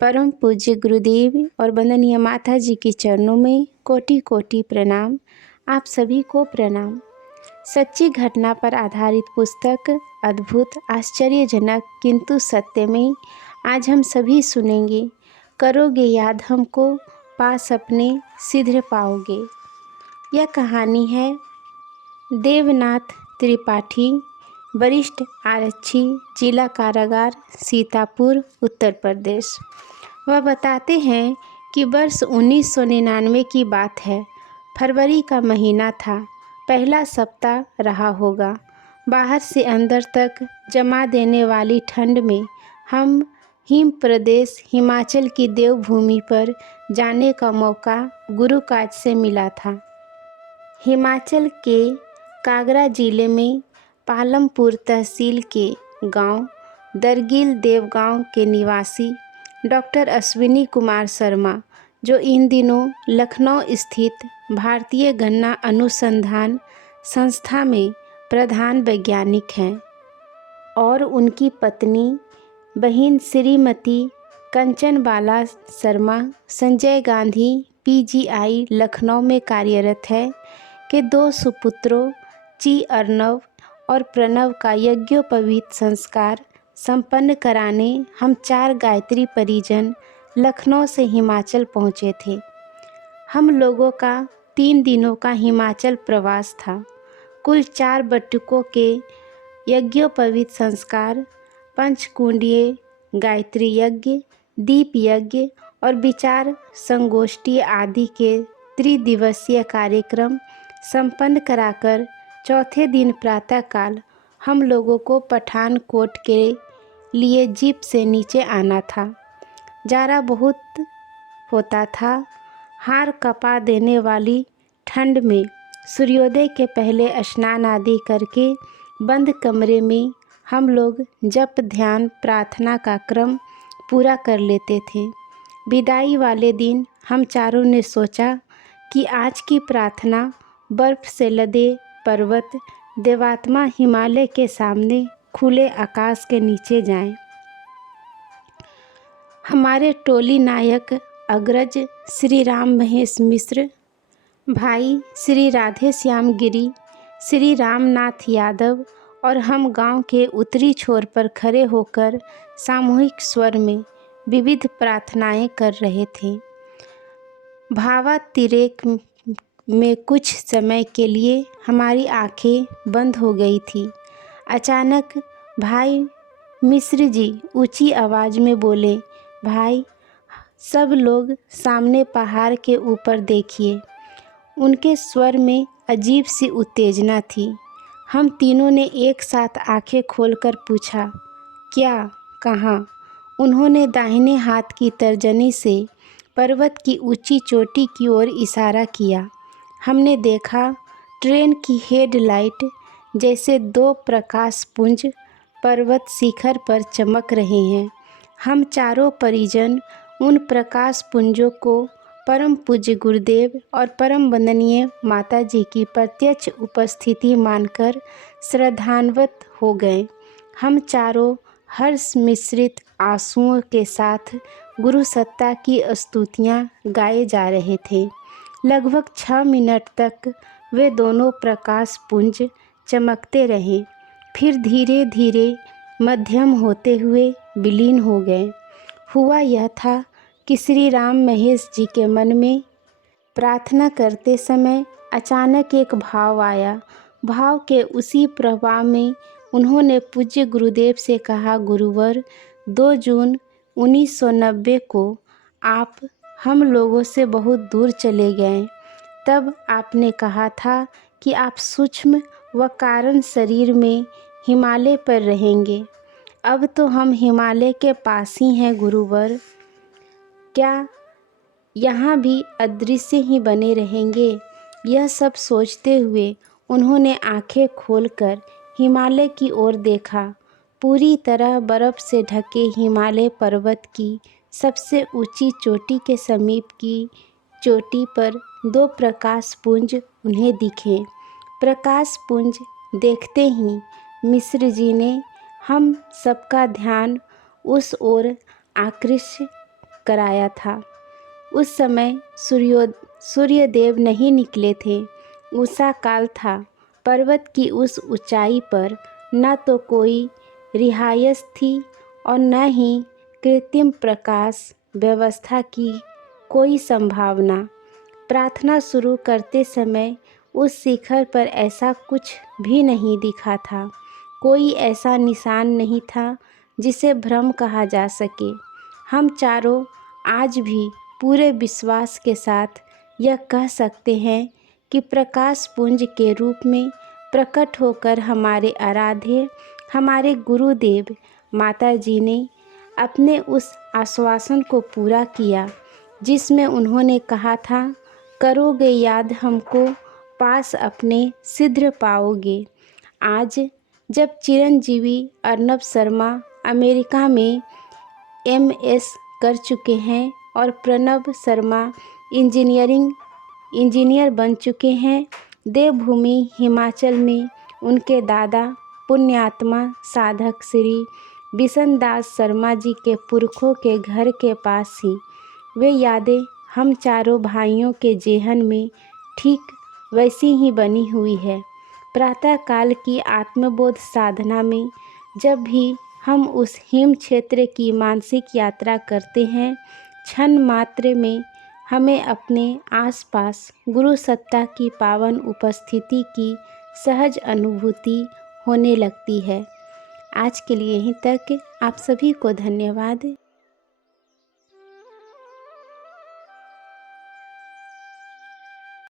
परम पूज्य गुरुदेव और वंदनीय माता जी के चरणों में कोटि कोटि प्रणाम। आप सभी को प्रणाम। सच्ची घटना पर आधारित पुस्तक अद्भुत, आश्चर्यजनक किंतु सत्यमय आज हम सभी सुनेंगे। करोगे याद हमको, पास अपने शीघ्र पाओगे। यह कहानी है देवनाथ त्रिपाठी, वरिष्ठ आरक्षी, जिला कारागार, सीतापुर, उत्तर प्रदेश। वह बताते हैं कि वर्ष 1999 की बात है। फरवरी का महीना था। पहला सप्ताह रहा होगा। बाहर से अंदर तक जमा देने वाली ठंड में हम हिम प्रदेश हिमाचल की देवभूमि पर जाने का मौका गुरु काज से मिला था। हिमाचल के कांगड़ा जिले में पालमपुर तहसील के गांव दरगिल देवगांव के निवासी डॉक्टर अश्विनी कुमार शर्मा, जो इन दिनों लखनऊ स्थित भारतीय गन्ना अनुसंधान संस्था में प्रधान वैज्ञानिक हैं, और उनकी पत्नी बहन श्रीमती कंचनबाला शर्मा संजय गांधी पीजीआई लखनऊ में कार्यरत है, के दो सुपुत्रों ची अर्नव और प्रणव का यज्ञोपवीत संस्कार संपन्न कराने हम 4 गायत्री परिजन लखनऊ से हिमाचल पहुँचे थे। हम लोगों का 3 दिनों का हिमाचल प्रवास था। कुल 4 बटुकों के यज्ञोपवीत संस्कार, पंचकुंडीय गायत्री यज्ञ, दीप यज्ञ और विचार संगोष्ठी आदि के त्रिदिवसीय कार्यक्रम संपन्न कराकर चौथे दिन प्रातःकाल हम लोगों को पठानकोट के लिए जीप से नीचे आना था। जाड़ा बहुत होता था। हार कपा देने वाली ठंड में सूर्योदय के पहले स्नान आदि करके बंद कमरे में हम लोग जप ध्यान प्रार्थना का क्रम पूरा कर लेते थे। विदाई वाले दिन हम चारों ने सोचा कि आज की प्रार्थना बर्फ से लदे पर्वत देवात्मा हिमालय के सामने खुले आकाश के नीचे जाएं। हमारे टोली नायक अग्रज श्री राम महेश मिश्र, भाई श्री राधे श्याम गिरी, श्री रामनाथ यादव और हम गांव के उत्तरी छोर पर खड़े होकर सामूहिक स्वर में विविध प्रार्थनाएं कर रहे थे। भावातिरेक में कुछ समय के लिए हमारी आंखें बंद हो गई थी। अचानक भाई मिश्र जी ऊंची आवाज़ में बोले, भाई सब लोग सामने पहाड़ के ऊपर देखिए। उनके स्वर में अजीब सी उत्तेजना थी। हम तीनों ने एक साथ आंखें खोलकर पूछा, क्या, कहाँ? उन्होंने दाहिने हाथ की तर्जनी से पर्वत की ऊंची चोटी की ओर इशारा किया। हमने देखा ट्रेन की हेडलाइट जैसे 2 प्रकाश पुंज पर्वत शिखर पर चमक रहे हैं। हम चारों परिजन उन प्रकाश पुंजों को परम पूज्य गुरुदेव और परम वंदनीय माता जी की प्रत्यक्ष उपस्थिति मानकर श्रद्धान्वित हो गए। हम चारों हर्ष मिश्रित आंसुओं के साथ गुरु सत्ता की स्तुतियाँ गाए जा रहे थे। लगभग 6 मिनट तक वे दोनों प्रकाश पुंज चमकते रहे, फिर धीरे धीरे मध्यम होते हुए विलीन हो गए। हुआ यह था कि श्री राम महेश जी के मन में प्रार्थना करते समय अचानक एक भाव आया। भाव के उसी प्रवाह में उन्होंने पूज्य गुरुदेव से कहा, गुरुवर, 2 जून 1990 को आप हम लोगों से बहुत दूर चले गए। तब आपने कहा था कि आप सूक्ष्म व कारण शरीर में हिमालय पर रहेंगे। अब तो हम हिमालय के पास ही हैं गुरुवर। क्या यहाँ भी अदृश्य ही बने रहेंगे? यह सब सोचते हुए उन्होंने आंखें खोलकर हिमालय की ओर देखा। पूरी तरह बर्फ़ से ढके हिमालय पर्वत की सबसे ऊंची चोटी के समीप की चोटी पर 2 प्रकाश पुंज उन्हें दिखे। प्रकाश पुंज देखते ही मिश्र जी ने हम सबका ध्यान उस ओर आकृष्ट कराया था। उस समय सूर्यदेव नहीं निकले थे। उषा काल था। पर्वत की उस ऊंचाई पर न तो कोई रिहायश थी और न ही कृत्रिम प्रकाश व्यवस्था की कोई संभावना। प्रार्थना शुरू करते समय उस शिखर पर ऐसा कुछ भी नहीं दिखा था। कोई ऐसा निशान नहीं था जिसे भ्रम कहा जा सके। हम चारों आज भी पूरे विश्वास के साथ यह कह सकते हैं कि प्रकाश पुंज के रूप में प्रकट होकर हमारे आराध्य, हमारे गुरुदेव माता जी ने अपने उस आश्वासन को पूरा किया जिसमें उन्होंने कहा था, करोगे याद हमको, पास अपने शीघ्र पाओगे। आज जब चिरंजीवी अर्नब शर्मा अमेरिका में MS कर चुके हैं और प्रणब शर्मा इंजीनियर बन चुके हैं, देवभूमि हिमाचल में उनके दादा पुण्यात्मा साधक श्री बिशन दास शर्मा जी के पुरखों के घर के पास ही वे यादें हम चारों भाइयों के जेहन में ठीक वैसी ही बनी हुई है। प्रातःकाल की आत्मबोध साधना में जब भी हम उस हिम क्षेत्र की मानसिक यात्रा करते हैं, क्षण मात्र में हमें अपने आसपास गुरु सत्ता की पावन उपस्थिति की सहज अनुभूति होने लगती है। आज के लिए यहीं तक। आप सभी को धन्यवाद।